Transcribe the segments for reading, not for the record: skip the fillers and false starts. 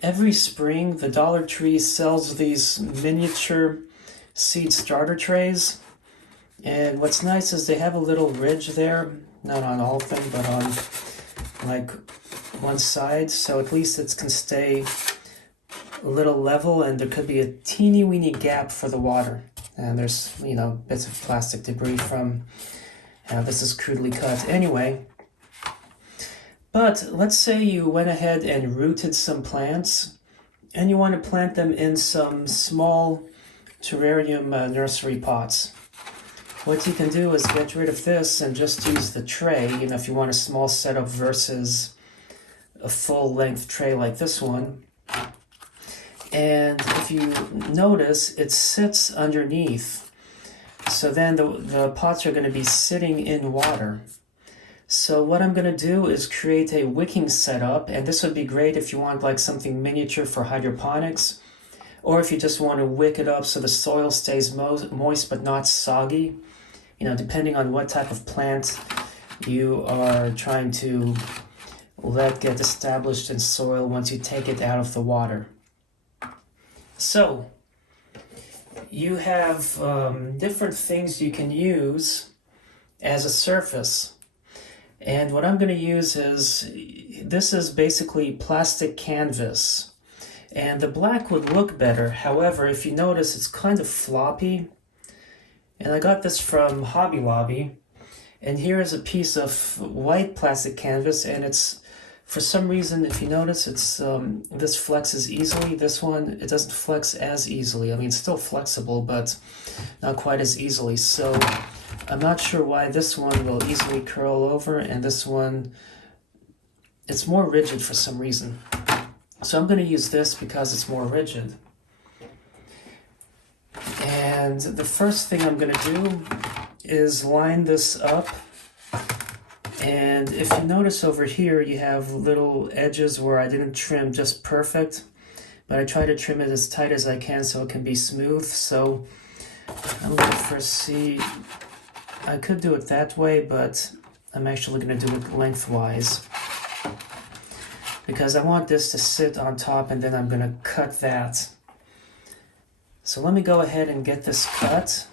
Every spring, the Dollar Tree sells these miniature seed starter trays. And what's nice is they have a little ridge there, not on all of them, but on like one side. So at least it can stay a little level, and there could be a teeny weeny gap for the water. And there's, bits of plastic debris from, this is crudely cut. Anyway, but let's say you went ahead and rooted some plants and you want to plant them in some small terrarium nursery pots. What you can do is get rid of this and just use the tray, if you want a small setup versus a full-length tray like this one. And if you notice, it sits underneath. So then the pots are going to be sitting in water. So what I'm going to do is create a wicking setup, and this would be great if you want like something miniature for hydroponics, or if you just want to wick it up so the soil stays moist but not soggy, depending on what type of plant you are trying to let get established in soil once you take it out of the water. So you have different things you can use as a surface. And what I'm going to use this is basically plastic canvas. And the black would look better. However, if you notice, it's kind of floppy. And I got this from Hobby Lobby. And here is a piece of white plastic canvas, and it's, for some reason, if you notice, it's this flexes easily. This one, it doesn't flex as easily. I mean, it's still flexible, but not quite as easily. So I'm not sure why this one will easily curl over, and this one, it's more rigid for some reason. So I'm going to use this because it's more rigid. And the first thing I'm going to do is line this up. And if you notice over here, you have little edges where I didn't trim just perfect, but I try to trim it as tight as I can so it can be smooth. So I'm going to first see, I could do it that way, but I'm actually going to do it lengthwise because I want this to sit on top, and then I'm going to cut that. So let me go ahead and get this cut.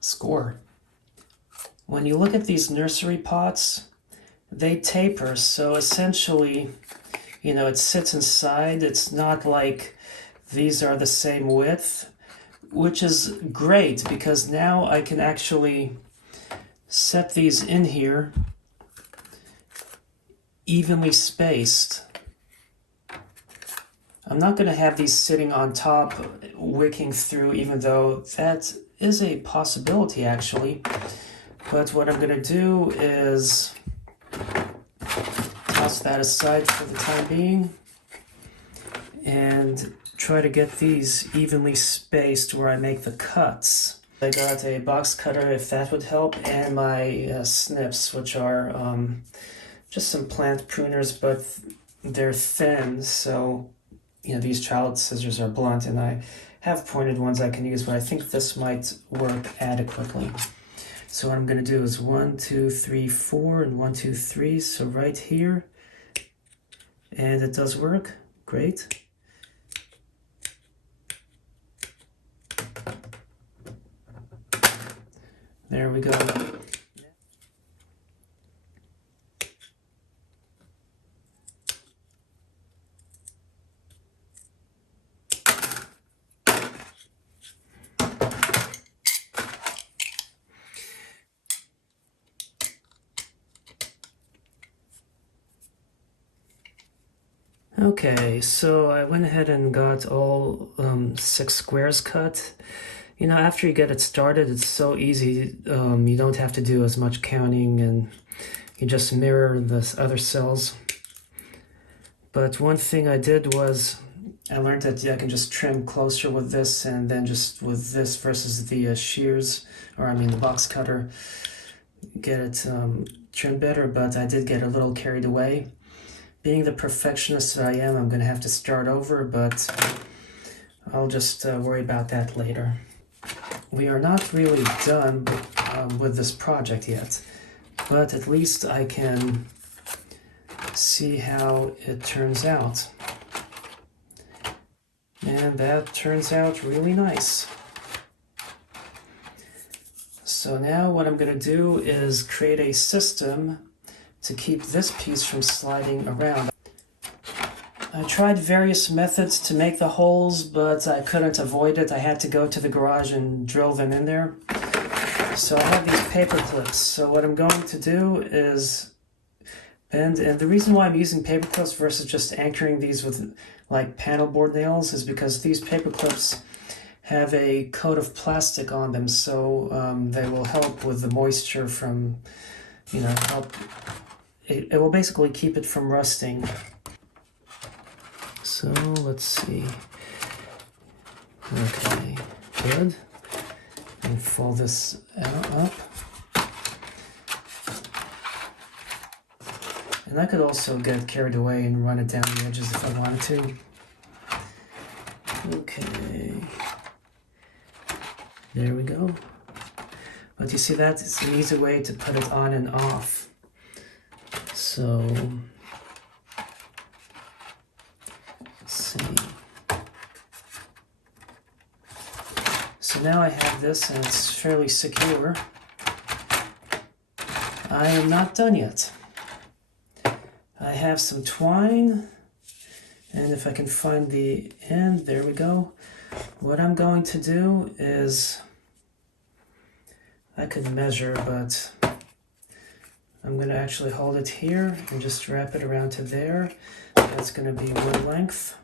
Score. When you look at these nursery pots, they taper, so essentially, it sits inside. It's not like these are the same width, which is great because now I can actually set these in here evenly spaced. I'm not going to have these sitting on top, wicking through, even though that is a possibility actually. But what I'm going to do is toss that aside for the time being and try to get these evenly spaced where I make the cuts. I got a box cutter, if that would help, and my snips, which are just some plant pruners, but they're thin, so these child scissors are blunt, and I have pointed ones I can use, but I think this might work adequately. So what I'm going to do is 1, 2, 3, 4, and 1, 2, 3. So right here, and it does work. Great. There we go. Okay, so I went ahead and got all 6 squares cut. After you get it started, it's so easy. You don't have to do as much counting, and you just mirror the other cells. But one thing I did was I learned that I can just trim closer with this, and then just with this versus the shears, or I mean the box cutter, get it moisture in better, but I did get a little carried away. Being the perfectionist that I am, I'm going to have to start over, but I'll just worry about that later. We are not really done with this project yet, but at least I can see how it turns out. And that turns out really nice. So now what I'm going to do is create a system to keep this piece from sliding around. I tried various methods to make the holes, but I couldn't avoid it. I had to go to the garage and drill them in there. So I have these paper clips. So what I'm going to do is bend, and the reason why I'm using paper clips versus just anchoring these with like panel board nails is because these paper clips have a coat of plastic on them, so they will help with the moisture from, it will basically keep it from rusting. So let's see. Okay, good. And fold this up. And I could also get carried away and run it down the edges if I wanted to. Okay. There we go. But you see, that is an easy way to put it on and off. So, let's see. So now I have this and it's fairly secure. I am not done yet. I have some twine, and if I can find the end, there we go. What I'm going to do is, I could measure, but I'm going to actually hold it here and just wrap it around to there. That's going to be one length.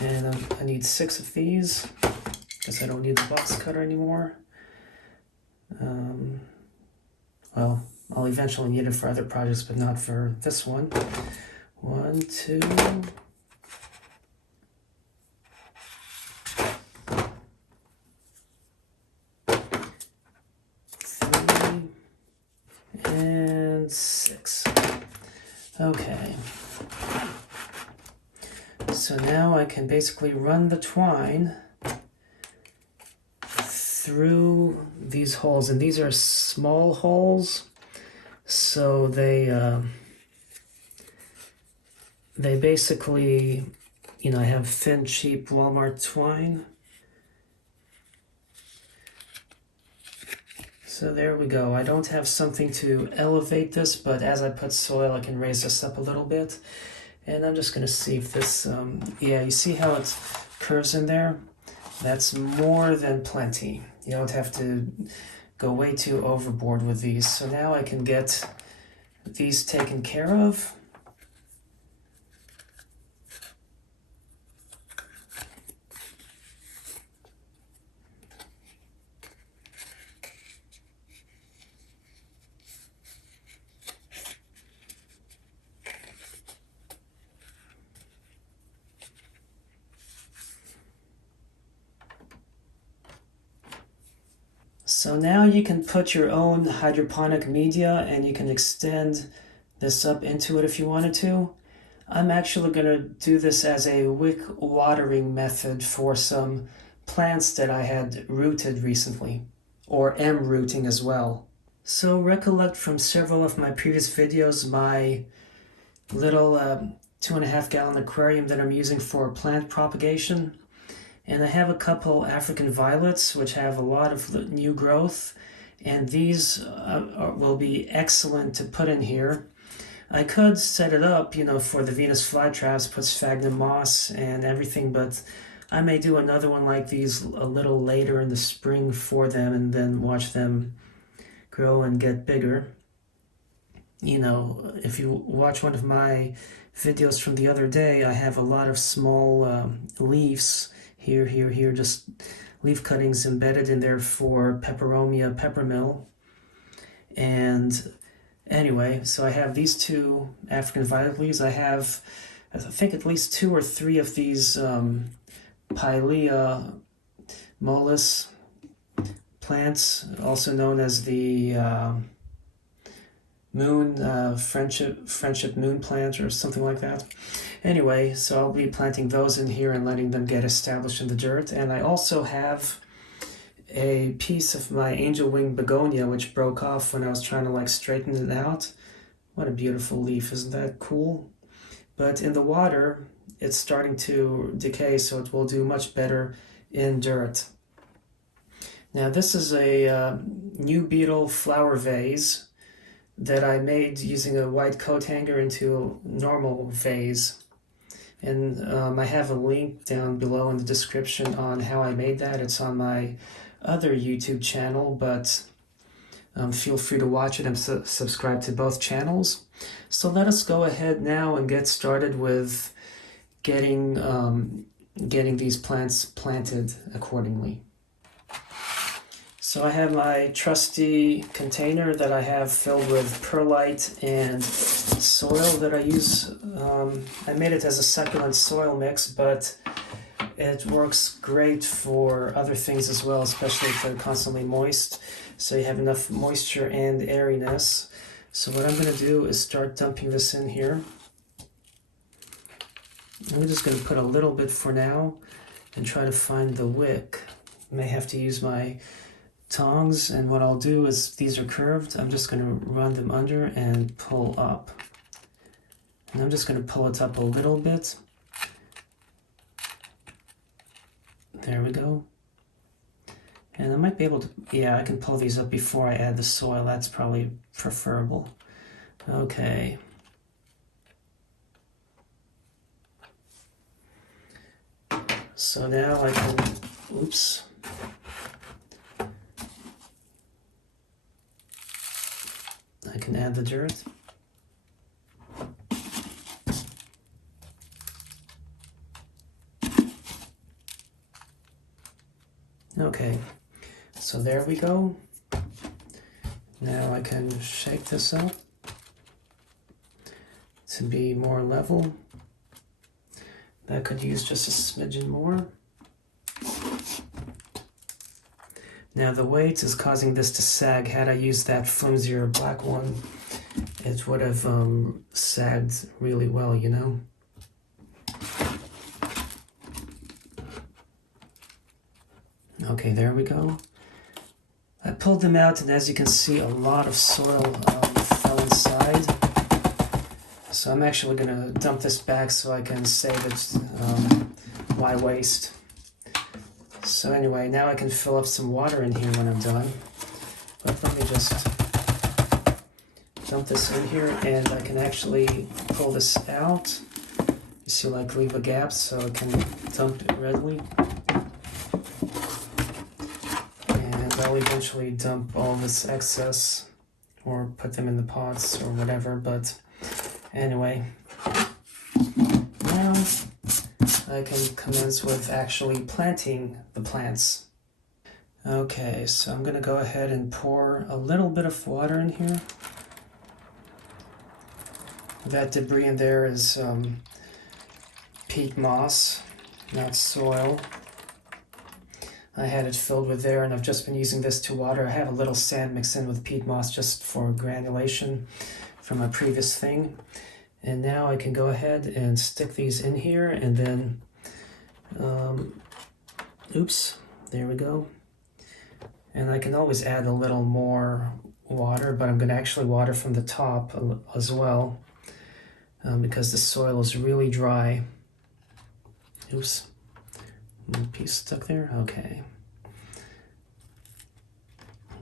And I need 6 of these, because I don't need the box cutter anymore. Well, I'll eventually need it for other projects, but not for this one. 1, 2... 3 and 6. Okay. So now I can basically run the twine through these holes, and these are small holes, so they basically, have thin, cheap Walmart twine. So there we go. I don't have something to elevate this, but as I put soil, I can raise this up a little bit. And I'm just going to see if this, yeah, you see how it curves in there? That's more than plenty. You don't have to go way too overboard with these. So now I can get these taken care of. So now you can put your own hydroponic media and you can extend this up into it if you wanted to. I'm actually going to do this as a wick watering method for some plants that I had rooted recently, or am rooting as well. So recollect from several of my previous videos my little 2.5 gallon aquarium that I'm using for plant propagation. And I have a couple African violets which have a lot of new growth, and these will be excellent to put in here. I could set it up, for the Venus Flytraps, put sphagnum moss and everything, but I may do another one like these a little later in the spring for them and then watch them grow and get bigger. If you watch one of my videos from the other day, I have a lot of small leaves. Here, just leaf cuttings embedded in there for Peperomia peppermill. And anyway, so I have these 2 African violet leaves. I have, I think, at least 2 or 3 of these Pilea mollis plants, also known as the moon, friendship moon plant or something like that. Anyway, so I'll be planting those in here and letting them get established in the dirt. And I also have a piece of my angel wing begonia which broke off when I was trying to like straighten it out. What a beautiful leaf, isn't that cool? But in the water, it's starting to decay, so it will do much better in dirt. Now this is a new beetle flower vase that I made using a white coat hanger into a normal vase. And I have a link down below in the description on how I made that. It's on my other YouTube channel, but feel free to watch it and subscribe to both channels. So let us go ahead now and get started with getting these plants planted accordingly. So I have my trusty container that I have filled with perlite and soil that I use. I made it as a succulent soil mix, but it works great for other things as well, especially if they're constantly moist. So you have enough moisture and airiness. So what I'm going to do is start dumping this in here. I'm just going to put a little bit for now and try to find the wick. I may have to use my tongs, and what I'll do is, these are curved, I'm just going to run them under and pull up. And I'm just going to pull it up a little bit. There we go. And I might be able to, yeah, I can pull these up before I add the soil. That's probably preferable. Okay. So now I can, oops. I can add the dirt. Okay, so there we go. Now I can shake this up to be more level. That could use just a smidgen more. Now the weight is causing this to sag. Had I used that flimsier black one, it would have sagged really well, you know. Okay, there we go. I pulled them out, and as you can see, a lot of soil fell inside. So I'm actually going to dump this back so I can save it. Why waste? So anyway, now I can fill up some water in here when I'm done. But let me just dump this in here, and I can actually pull this out. You see, like, leave a gap so it can dump it readily. And I'll eventually dump all this excess or put them in the pots or whatever, but anyway. Now I can commence with actually planting the plants. Okay, so I'm going to go ahead and pour a little bit of water in here. That debris in there is peat moss, not soil. I had it filled with there, and I've just been using this to water. I have a little sand mixed in with peat moss just for granulation from a previous thing. And now I can go ahead and stick these in here, and then, oops, there we go. And I can always add a little more water, but I'm going to actually water from the top as well, because the soil is really dry. Oops, one piece stuck there, okay.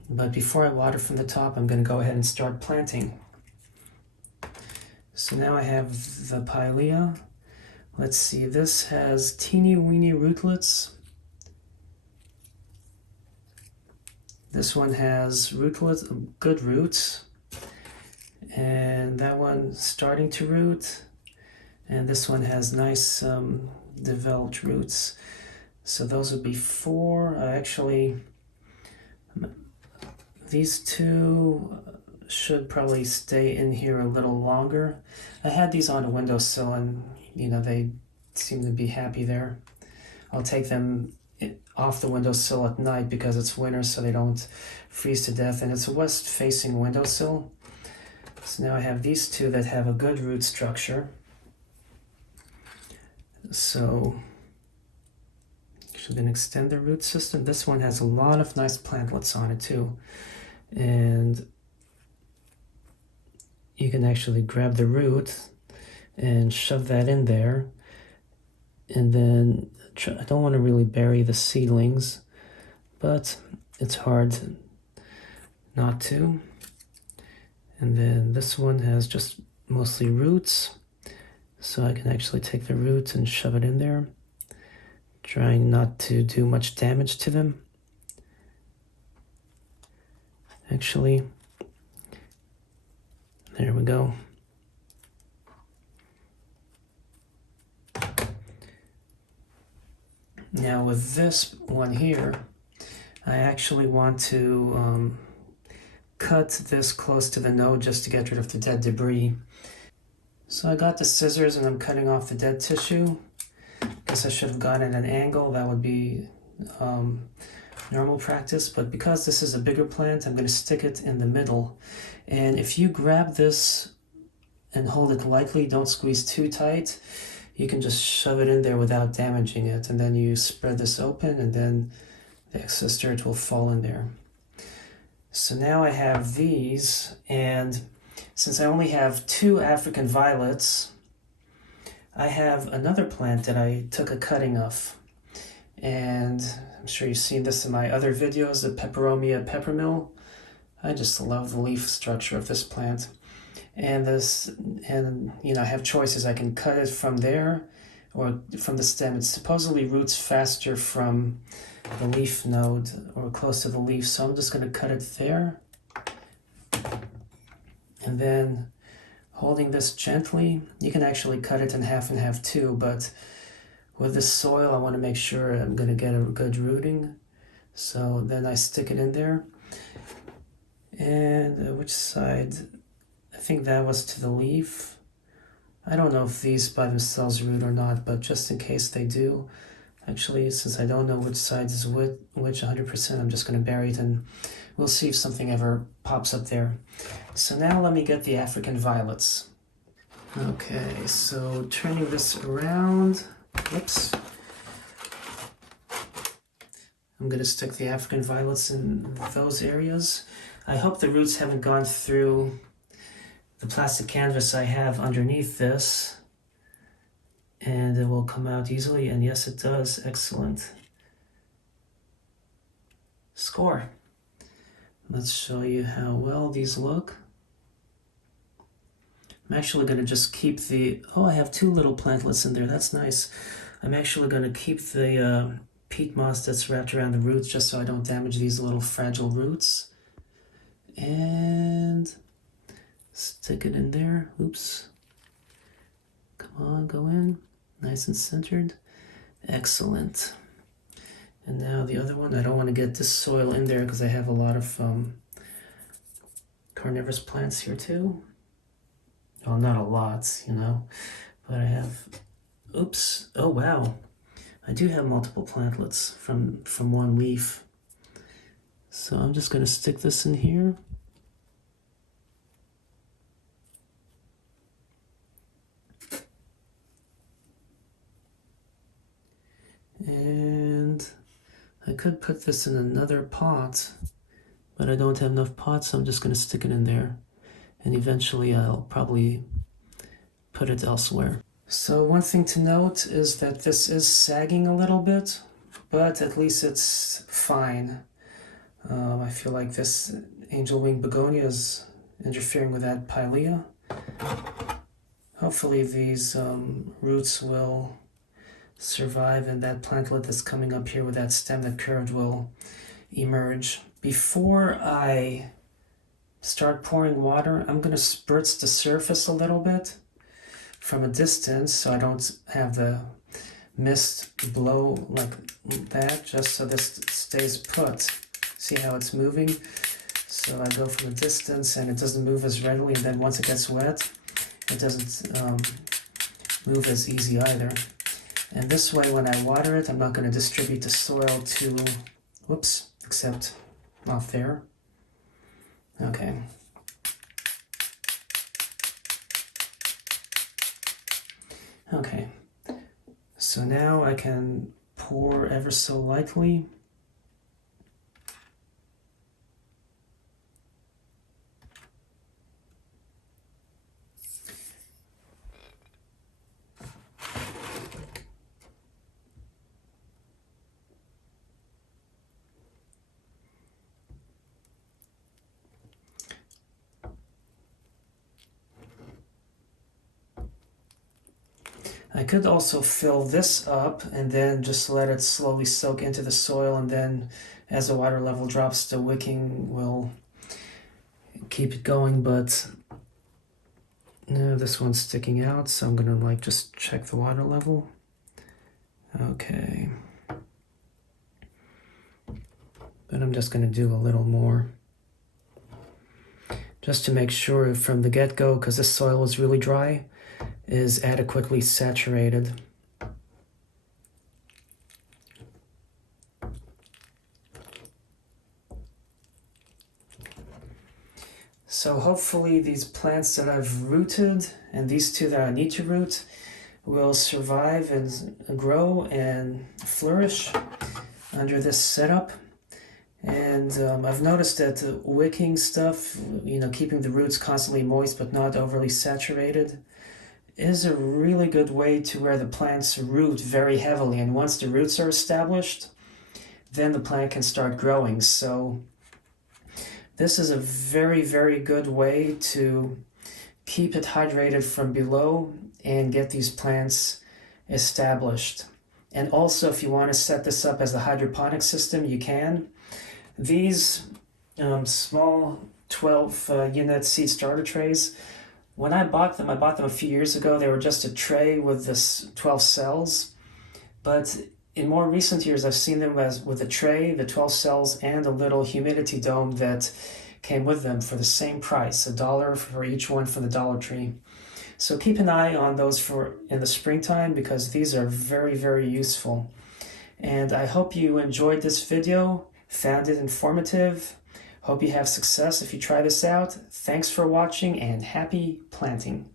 But before I water from the top, I'm going to go ahead and start planting. So now I have the Pilea. Let's see, this has teeny weeny rootlets. This one has rootlets, good roots. And that one starting to root. And this one has nice developed roots. So those would be 4. Actually, these 2 should probably stay in here a little longer. I had these on a windowsill, and you know, they seem to be happy there. I'll take them off the windowsill at night because it's winter, so they don't freeze to death, and it's a west-facing windowsill. So now I have these two that have a good root structure. So should then extend the root system. This one has a lot of nice plantlets on it too, and you can actually grab the root and shove that in there, and then I don't want to really bury the seedlings, but it's hard not to. And then this one has just mostly roots, so I can actually take the roots and shove it in there, trying not to do much damage to them. Actually, there we go. Now with this one here, I actually want to cut this close to the node just to get rid of the dead debris. So I got the scissors and I'm cutting off the dead tissue. Guess I should have gone at an angle. That would be normal practice, but because this is a bigger plant, I'm going to stick it in the middle. And if you grab this and hold it lightly, don't squeeze too tight, you can just shove it in there without damaging it, and then you spread this open and then the excess dirt will fall in there. So now I have these, and since I only have 2 African violets, I have another plant that I took a cutting of, and I'm sure you've seen this in my other videos, the Peperomia peppermill. I just love the leaf structure of this plant. And I have choices. I can cut it from there or from the stem. It supposedly roots faster from the leaf node or close to the leaf, so I'm just going to cut it there. And then holding this gently, you can actually cut it in half and half too, but with the soil I want to make sure I'm going to get a good rooting. So then I stick it in there. And which side? I think that was to the leaf. I don't know if these by themselves root or not, but just in case they do, actually, since I don't know which side is which 100%, I'm just going to bury it and we'll see if something ever pops up there. So now let me get the African violets. Okay, so turning this around, whoops. I'm going to stick the African violets in those areas. I hope the roots haven't gone through the plastic canvas I have underneath this, and it will come out easily, and yes it does. Excellent. Score. Let's show you how well these look. I'm actually going to just keep the, oh, I have 2 little plantlets in there, that's nice. I'm actually going to keep the peat moss that's wrapped around the roots just so I don't damage these little fragile roots. And stick it in there. Oops. Come on, go in. Nice and centered. Excellent. And now the other one, I don't want to get this soil in there because I have a lot of carnivorous plants here too. Well, not a lot, you know, but I have, oops, oh wow. I do have multiple plantlets from one leaf. So I'm just going to stick this in here. And I could put this in another pot, but I don't have enough pots, so I'm just going to stick it in there. And eventually I'll probably put it elsewhere. So one thing to note is that this is sagging a little bit, but at least it's fine. I feel like this angel wing begonia is interfering with that Pilea. Hopefully these roots will survive and that plantlet that's coming up here with that stem that curved will emerge. Before I start pouring water, I'm going to spritz the surface a little bit from a distance so I don't have the mist blow like that, just so this stays put. See how it's moving? So I go from a distance and it doesn't move as readily, and then once it gets wet, it doesn't move as easy either. And this way, when I water it, I'm not going to distribute the soil to, whoops, except not there. Okay. Okay. So now I can pour ever so lightly. I could also fill this up and then just let it slowly soak into the soil, and then as the water level drops, the wicking will keep it going, but no, this one's sticking out, so I'm gonna like just check the water level. Okay. But I'm just gonna do a little more, just to make sure from the get-go, because this soil is really dry, is adequately saturated. So hopefully these plants that I've rooted and these two that I need to root will survive and grow and flourish under this setup. And I've noticed that wicking stuff, keeping the roots constantly moist but not overly saturated, is a really good way to where the plants root very heavily, and once the roots are established, then the plant can start growing. So this is a very, very good way to keep it hydrated from below and get these plants established. And also, if you want to set this up as a hydroponic system, you can. These small 12-unit seed starter trays, when I bought them a few years ago. They were just a tray with this 12 cells. But in more recent years, I've seen them as with a tray, the 12 cells, and a little humidity dome that came with them for the same price, $1 for each one from the Dollar Tree. So keep an eye on those for in the springtime, because these are very, very useful. And I hope you enjoyed this video, found it informative. Hope you have success if you try this out. Thanks for watching, and happy planting.